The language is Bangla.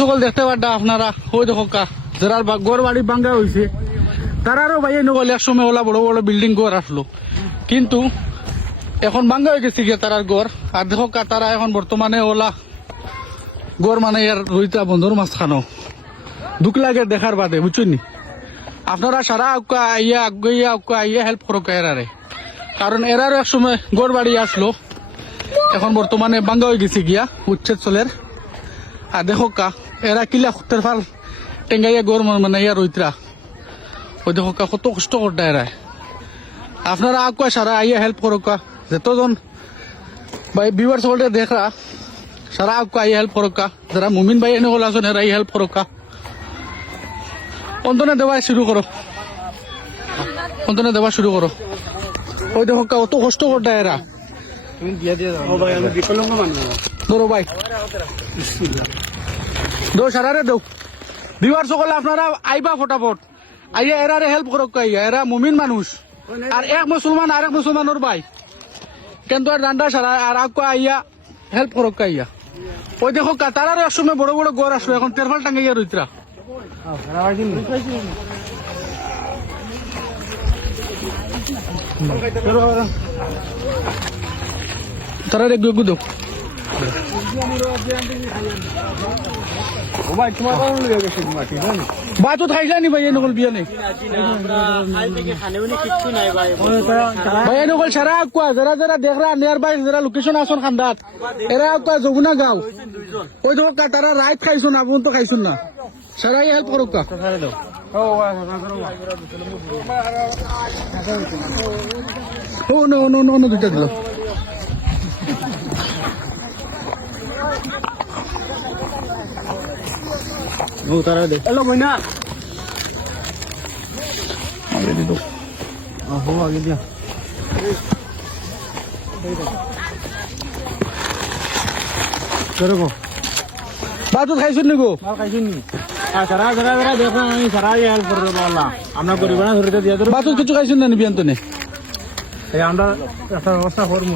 সকল দেখতে পাড্ডা আপনারা ওই দেখো কা যারা গড় বাড়ি ভাঙ্গা হয়েছে তারারও ভাই নগলে এক সময় ওলা বড় বড় বিল্ডিং গড় আসলো, কিন্তু এখন ভাঙ্গা হয়ে গেছে গিয়ে তারার গড়। আর দেখো কা তারা এখন বর্তমানে ওলা গড় মানে এর রইতা বন্ধুর মাছ খানো দুঃখ লাগে দেখার বাদে, বুঝছেন নি? আপনারা সারা আউকা আইয়া আগুইয়া আউকা আইয়া হেল্প করো এরারে, কারণ এরারও এক সময় গড় বাড়ি আসলো, এখন বর্তমানে ভাঙ্গা হয়ে গেছে গিয়া উচ্ছেদ চলের। আর দেখো কা এরা কিলা খুঁতের ফাল টেঙ্গাইয়া গড় মানে ইয়া রইতরা ওই দেখো কা কত কষ্ট করতে এরা। আপনারা আগুয়া সারা আইয়া হেল্প করো কা, যতজন ভাই ভিউয়ার্স বলতে দেখা সারা আগুয়া আইয়া হেল্প করো কা, যারা মুমিন ভাই এনে আছেন এরা হেল্প করো কা। অন্তনে দেওয়া শুরু করো, অন্তনে দেওয়া শুরু করো। ওই দেখো কা অত কষ্ট করতে এরা। ধরো ভাই দো সারারে দো ভিউয়ার সকলে আপনারা আইবা ফটাফট আইয়া এরারে হেল্প করক আইয়া, এরা মুমিন মানুষ আর এক মুসলমান আর এক মুসলমানের ভাই, কিন্তু আর ডান্ডা সারা আর আগুয়া আইয়া হেল্প করক আইয়া। ওই দেখো কা তারারও একসময় বড় বড় গড় আসলো, এখন তেরফাল টাঙ্গাইয়া রইতরা। তারা দেখবে গুদো বাতো খাইলানি ভাই নকল বিয়া নেই ভাই নকল সারা আকুয়া যারা যারা দেখরা নিয়ার বাই যারা লোকেশন আসন খান্দাত এরা আকুয়া যমুনা গাঁও ওই ধর তারা রাইট খাইছুন আপন তো খাইছুন না সারাই হেল্প করুক কা ও নো নো নো নো দুইটা দিল তারা দে হ্যালো মইনা আগে দি দো আহো আগে দিয়া করো বাতো খাইছুন নি গো খাইছুন নি সারা সারা সারা দেখো আমি সারা হেল্প করব আল্লাহ আমরা গরিব না ধরে দিয়া বাতো কিছু খাইছুন না নি বিয়ান্তনে এই আমরা একটা ব্যবস্থা করব।